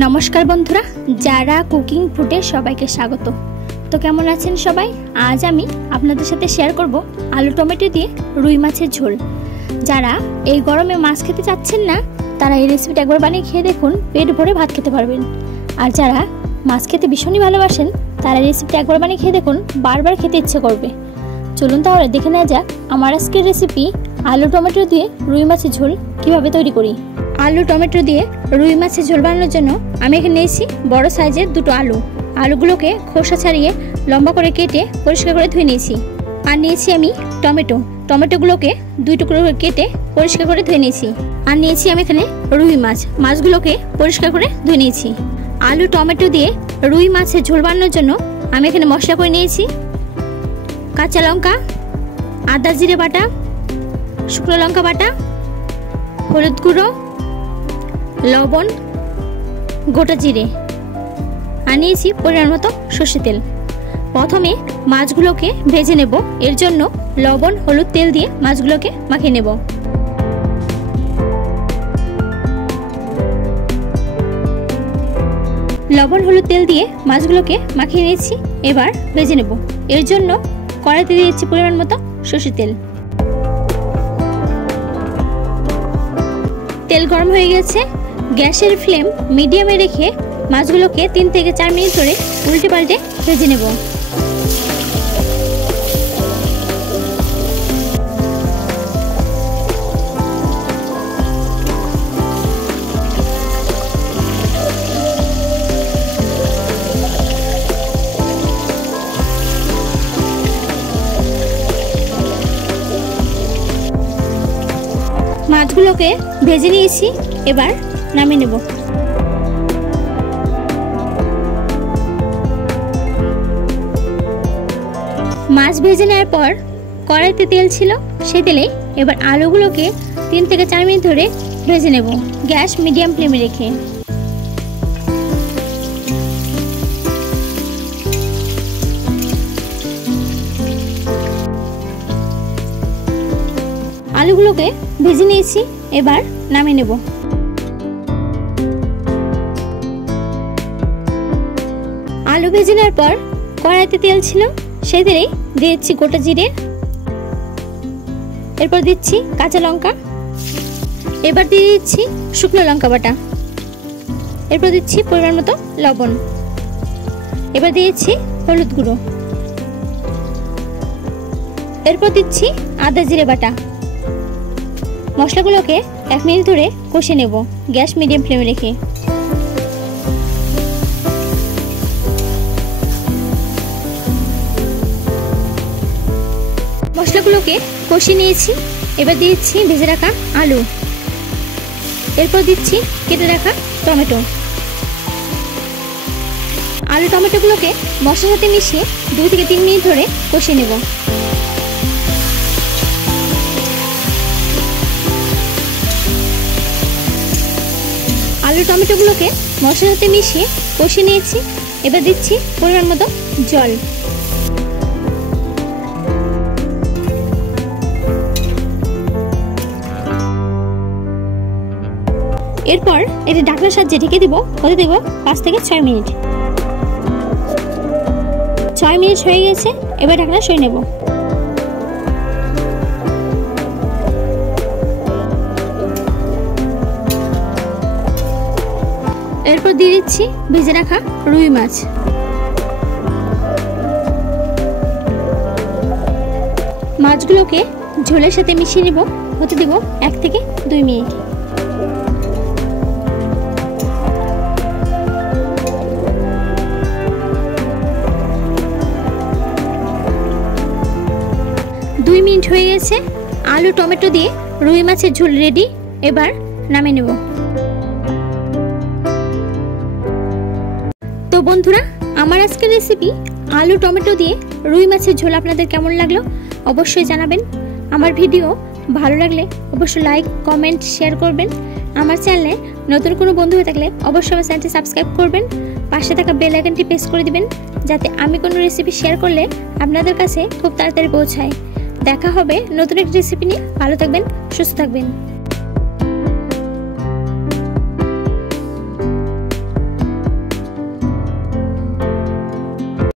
नमस्कार बंधुरा Zara cooking फुडे सबाइके स्वागत। तो केमन आছেন सबाई? आज आमी आपनादेर साथे शेयर करब आलू टमेटो दिए रुई माछेर झोल। जारा এই গরমে মাছ খেতে চাচ্ছেন না তারা এই রেসিপিটা একবার বানিয়ে খেয়ে দেখুন, পেট ভরে ভাত খেতে পারবেন। আর যারা মাছ খেতে ভীষণই ভালোবাসেন তারা এই রেসিপিটা একবার বানিয়ে খেয়ে দেখুন, বারবার খেতে ইচ্ছে করবে। চলুন তাহলে দেখে নেওয়া যাক আমার আজকের রেসিপি आलू टमेटो दिए रुई माछेर झोल किभाबे तैरी करी। आलू टमेटो दिए रुई माछेर झोल बानाনোর জন্য আমি এখানে নিয়েছি বড় সাইজের দুটো আলু। আলুগুলোকে খোসা ছাড়িয়ে লম্বা করে কেটে পরিষ্কার করে ধুয়ে নিয়েছি। আর নিয়েছি আমি টমেটোগুলোকে দুই টুকরো করে কেটে পরিষ্কার করে ধুয়ে নিয়েছি। আর নিয়েছি আমি এখানে রুই মাছগুলোকে পরিষ্কার করে ধুয়ে নিয়েছি। আলু টমেটো দিয়ে রুই মাছের ঝোল বানানোর জন্য আমি এখানে মশলা করে নিয়েছি কাঁচা লঙ্কা, আদা জিরে বাটা, শুকনো লঙ্কা বাটা, হলুদ গুঁড়ো, লবণ, গোটা জিরে আর নিয়েছি পরিমাণ মতো সরষের তেল। প্রথমে মাছগুলোকে ভেজে নেব, এর জন্য লবণ হলুদ তেল দিয়ে মাছগুলোকে মাখিয়ে নেব। লবণ হলুদ তেল দিয়ে মাছগুলোকে মাখিয়ে নিয়েছি, এবার ভেজে নেব। এর জন্য কড়াইতে দিয়েছি পরিমাণ মতো সরষের তেল। তেল গরম হয়ে গেছে, গ্যাসের ফ্লেম মিডিয়ামে রেখে মাছগুলোকে 3 থেকে 4 মিনিট ধরে উল্টে পাল্টে ভেজে নেব। মাছগুলোকে ভেজে নিয়েছি, এবার নামিয়ে নেব। মাছ ভেজে নেওয়ার পর কড়াইতে তেল ছিল, সেই তেলে এবার আলুগুলোকে 3 থেকে 4 মিনিট ধরে ভেজে নেব, গ্যাস মিডিয়াম ফ্লেমে রেখে। আলুগুলোকে ভেজে নিয়েছি, এবার নামিয়ে নেব। আলু ভেজে নেওয়ার পর কড়াইতে তেল ছিল, সেই তেলেই দিচ্ছি গোটা জিরে, এরপর দিচ্ছি কাঁচা লঙ্কা, এবার দিয়ে দিচ্ছি শুকনো লঙ্কা বাটা, এরপর দিচ্ছি পরিমাণ মতো লবণ, এবার দিয়েছি হলুদ গুঁড়ো, এরপর দিচ্ছি আদা জিরে বাটা। মশলাগুলোকে 1 মিনিট ধরে কষে নেব, গ্যাস মিডিয়াম ফ্লেমে রেখে। মশলাগুলোকে কষে নিয়েছি, এবার দিচ্ছি ভেজে রাখা আলু, এরপর দিচ্ছি কেটে রাখা টমেটো। আলু টমেটোগুলোকে মশলার সাথে মিশিয়ে 2 থেকে 3 মিনিট ধরে কষে নেব। আলু টমেটোগুলোকে মশলার সাথে মিশিয়ে কষে নিয়েছি, এবার দিচ্ছি পরিমাণ মতো জল। এরপর এটি ঢাকনার সাহায্যে ঢেকে দিব, হতে দেব 5 থেকে 6 মিনিট। 6 মিনিট হয়ে গেছে, এবার ঢাকনা সরিয়ে নেব। এরপর দিয়ে দিচ্ছি ভেজে রাখা রুই মাছ। মাছগুলোকে ঝোলের সাথে মিশিয়ে নেব, হতে দেব 1 থেকে 2 মিনিট। মিনিট হয়ে গেছে, আলু টমেটো দিয়ে রুই মাছের ঝোল রেডি, এবার নামিয়ে নেব। তো বন্ধুরা, আমার আজকের রেসিপি আলু টমেটো দিয়ে রুই মাছের ঝোল আপনাদের কেমন লাগলো অবশ্যই জানাবেন। আমার ভিডিও ভালো লাগলে অবশ্যই লাইক কমেন্ট শেয়ার করবেন। আমার চ্যানেলে নতুন কোনো বন্ধু হয়ে থাকলে অবশ্যই আমার চ্যানেলটি সাবস্ক্রাইব করবেন, পাশে থাকা বেল আইকনটি প্রেস করে দিবেন যাতে আমি কোনো রেসিপি শেয়ার করলে আপনাদের কাছে খুব তাড়াতাড়ি পৌঁছায়। দেখা হবে নতুন একটা রেসিপি নিয়ে। ভালো থাকবেন, সুস্থ থাকবেন।